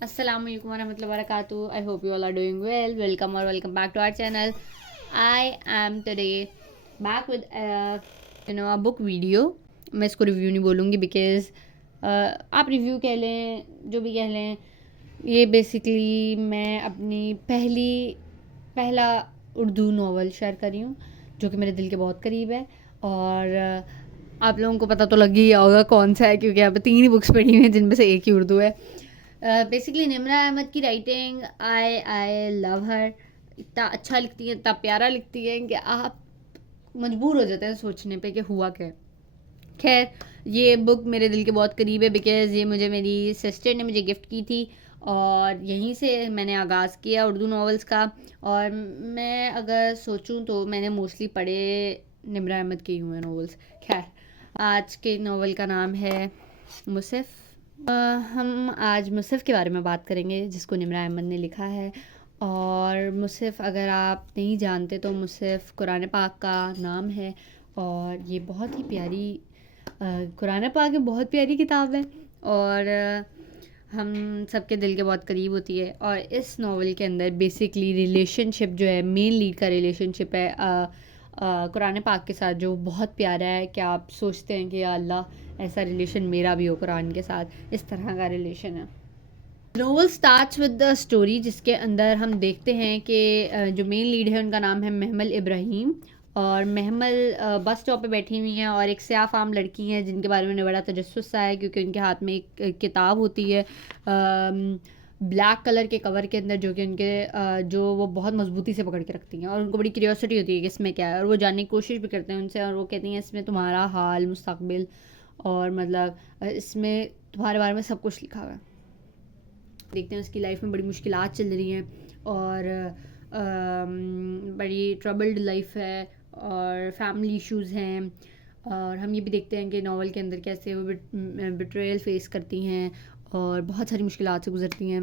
Assalamu alaikum warahmatullahi wabarakatuh. I hope you all are doing well. Welcome back to our channel. I am today back with a book video. मैं इसको review नहीं बोलूँगी because आप review कह लें जो भी कह लें. ये बेसिकली मैं अपनी पहला उर्दू नावल शेयर कर रही हूँ जो कि मेरे दिल के बहुत करीब है. और आप लोगों को पता तो लग ही गया होगा कौन सा है, क्योंकि यहाँ पे 3 ही बुक्स पढ़ी हुई हैं जिनमें से एक ही उर्दू है. बेसिकली निम्रा अहमद की राइटिंग आई लव हर. इतना अच्छा लिखती है, इतना प्यारा लिखती है कि आप मजबूर हो जाते हैं सोचने पे कि हुआ क्या. खैर, ये बुक मेरे दिल के बहुत करीब है बिकॉज़ ये मुझे मेरी सिस्टर ने मुझे गिफ्ट की थी और यहीं से मैंने आगाज़ किया उर्दू नॉवेल्स का. और मैं अगर सोचूं तो मैंने मोस्टली पढ़े निम्रा अहमद के ही हुए नॉवेल्स. खैर, आज के नॉवल का नाम है मुसफ़. हम आज मुसफ़ के बारे में बात करेंगे जिसको निम्रा अहमद ने लिखा है. और मुसफ़ अगर आप नहीं जानते तो मुसफ़ कुरान पाक का नाम है. और ये बहुत ही प्यारी कुरान पाक बहुत प्यारी किताब है और हम सबके दिल के बहुत करीब होती है. और इस नावल के अंदर बेसिकली रिलेशनशिप जो है, मेन लीड का रिलेशनशिप है कुरान पाक के साथ, जो बहुत प्यारा है कि आप सोचते हैं कि या अल्लाह ऐसा रिलेशन मेरा भी हो कुरान के साथ. इस तरह का रिलेशन है. Novel starts with the story जिसके अंदर हम देखते हैं कि जो मेन लीड है उनका नाम है महमल इब्राहिम. और महमल बस स्टॉप पे बैठी हुई हैं और एक स्याह फाम लड़की हैं जिनके बारे में उन्हें बड़ा तजस्सुस सा है क्योंकि उनके हाथ में एक किताब होती है ब्लैक कलर के कवर के अंदर, जो कि उनके जो वो बहुत मजबूती से पकड़ के रखती हैं. और उनको बड़ी क्यूरियोसिटी होती है कि इसमें क्या है और वो जानने की कोशिश भी करते हैं उनसे. और वो कहती हैं इसमें तुम्हारा हाल, मुस्तकबिल और मतलब इसमें तुम्हारे बारे में सब कुछ लिखा हुआ है. देखते हैं उसकी लाइफ में बड़ी मुश्किलात चल रही हैं और बड़ी ट्रबल्ड लाइफ है और फैमिली इश्यूज़ हैं. और हम ये भी देखते हैं कि नावल के अंदर कैसे वो बिट्रेयल फेस करती हैं और बहुत सारी मुश्किलात से गुजरती हैं.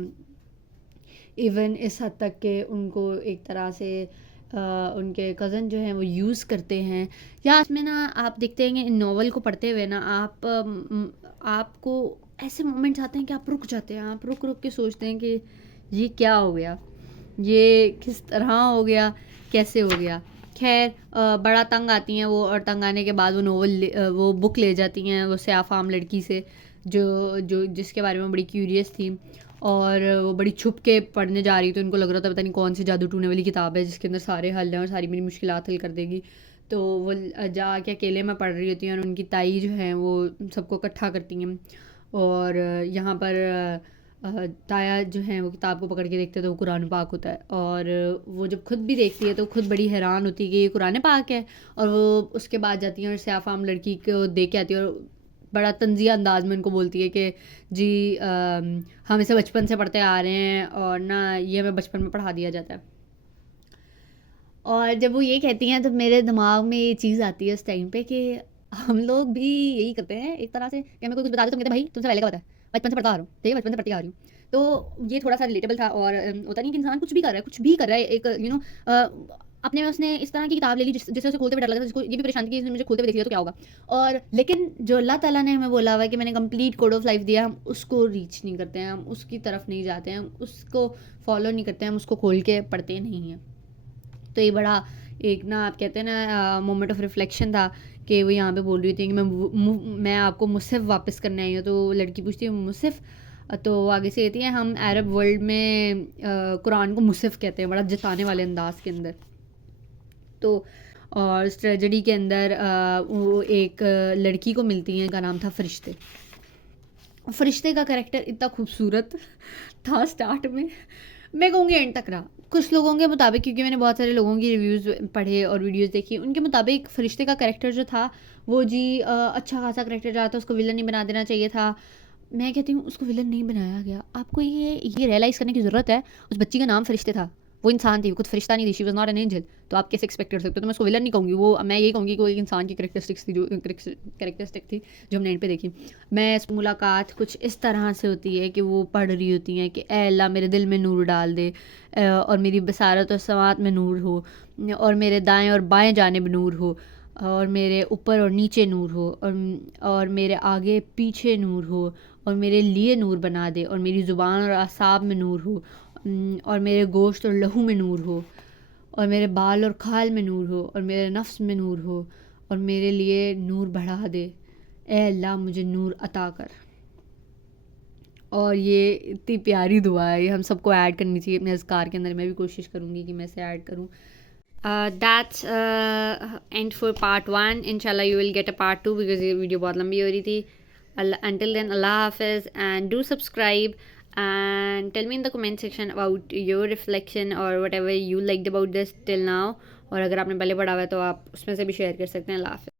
इवन इस हद तक कि उनको एक तरह से उनके कज़न जो हैं वो यूज़ करते हैं. या इसमें ना आप देखते हैं कि इन नावल को पढ़ते हुए ना आपको ऐसे मोमेंट्स आते हैं कि आप रुक जाते हैं. आप रुक रुक के सोचते हैं कि ये क्या हो गया, ये किस तरह हो गया, कैसे हो गया. खैर, बड़ा तंग आती हैं वो और तंग आने के बाद वो बुक ले जाती हैं वो स्याह फाम लड़की से जो जो जिसके बारे में बड़ी क्यूरियस थी. और वो बड़ी छुप के पढ़ने जा रही, तो उनको लग रहा था पता नहीं कौन सी जादू टूने वाली किताब है जिसके अंदर सारे हल हैं और सारी मेरी मुश्किलात हल कर देगी. तो वो जाके अकेले में पढ़ रही होती हैं और उनकी ताई जो हैं वो सबको इकट्ठा करती हैं. और यहाँ पर ताया जो हैं वो किताब को पकड़ के देखते हैं तो वो कुरान पाक होता है. और वो जब खुद भी देखती है तो खुद बड़ी हैरान होती है कि ये कुरान पाक है. और वो उसके बाद जाती हैं और स्याह फाम लड़की को देख के आती है और बड़ा तंज़िया अंदाज में उनको बोलती है कि जी हम इसे बचपन से पढ़ते आ रहे हैं और ना ये हमें बचपन में पढ़ा दिया जाता है. और जब वो ये कहती हैं तो मेरे दिमाग में ये चीज़ आती है उस टाइम पे कि हम लोग भी यही करते हैं एक तरह से कि हमें कोई कुछ बता दे तो हम कहते हैं भाई तुमसे पहले का पता है, बचपन से पढ़ता आ रहा हूँ, ठीक है, बचपन से पढ़ती आ रही हूँ. तो ये थोड़ा सा रिलेटेबल था. और होता नहीं कि इंसान कुछ भी कर रहा है, कुछ भी कर रहा है, एक अपने में उसने इस तरह की किताब ले ली जिसे उसे खोलते हुए डर लगा था, जिसको ये भी परेशान थी कि इसने मुझे खोलते हुए देख लिया तो क्या होगा. और लेकिन जो अल्लाह ताला ने हमें बोला हुआ है कि मैंने कंप्लीट कोड ऑफ लाइफ दिया, हम उसको रीच नहीं करते हैं, हम उसकी तरफ नहीं जाते हैं, हम उसको फॉलो नहीं करते हैं, हम उसको खोल के पढ़ते नहीं हैं. तो ये बड़ा एक ना आप कहते हैं ना मोमेंट ऑफ रिफ्लेक्शन था कि वो यहाँ पे बोल रही थी कि मैं आपको मुसफ़ वापस करने आई हूँ. तो लड़की पूछती है मुसफ़, तो वो आगे से कहती है हम अरब वर्ल्ड में कुरान को मुसफ़ कहते हैं, बड़ा जताने वाले अंदाज के अंदर. तो और इस ट्रेजेडी के अंदर वो एक लड़की को मिलती है, का नाम था फ़रिश्ते. फ़रिश्ते का कैरेक्टर इतना खूबसूरत था स्टार्ट में, मैं कहूँगी एंड तक रहा. कुछ लोगों के मुताबिक, क्योंकि मैंने बहुत सारे लोगों की रिव्यूज़ पढ़े और वीडियोज़ देखी, उनके मुताबिक फ़रिश्ते का कैरेक्टर जो था वो जी अच्छा खासा कैरेक्टर रहा था, उसको विलन नहीं बना देना चाहिए था. मैं कहती हूँ उसको विलन नहीं बनाया गया. आपको ये रियलाइज़ करने की ज़रूरत है उस बच्ची का नाम फ़रिश्ते था, वो इंसान थी, वो खुद फरिश्ता नहीं थी, she was not an angel. तो आप कैसे एक्सपेक्ट कर सकते हो. तो मैं उसको विलन नहीं कहूँगी, वो मैं यही कहूँगी कि वो एक इंसान की कैरेक्टरिस्टिक्स थी, जो कैरेक्टरिस्टिक थी जो हमने एंड पे देखी. मैं इस मुलाकात कुछ इस तरह से होती है कि वो पढ़ रही होती हैं कि ए अल्लाह मेरे दिल में नूर डाल दे और मेरी बसारत और समात में नूर हो और मेरे दाएं और बाएं जानिब नूर हो. और मेरे ऊपर और नीचे नूर हो, और मेरे आगे पीछे नूर हो, और मेरे लिए नूर बना दे, और मेरी ज़ुबान और आसाब में नूर हो, और मेरे गोश्त और लहू में नूर हो, और मेरे बाल और खाल में नूर हो, और मेरे नफ्स में नूर हो, और मेरे लिए नूर बढ़ा दे। ए अल्लाह मुझे नूर अता कर। और ये इतनी प्यारी दुआ है, ये हम सबको ऐड करनी चाहिए अपने अज़कार के अंदर। मैं भी कोशिश करूँगी कि मैं इसे ऐड करूँ। That's end for part 1. Inshallah you will get a part 2 because ये वीडियो बहुत लंबी हो रही थी. Until then, Allah Hafiz, and do subscribe and tell me in the comment section about your reflection or whatever you liked about this till now. और अगर आपने पहले पढ़ा हुआ है तो आप उसमें से भी शेयर कर सकते हैं. अल्लाह हाफिज़.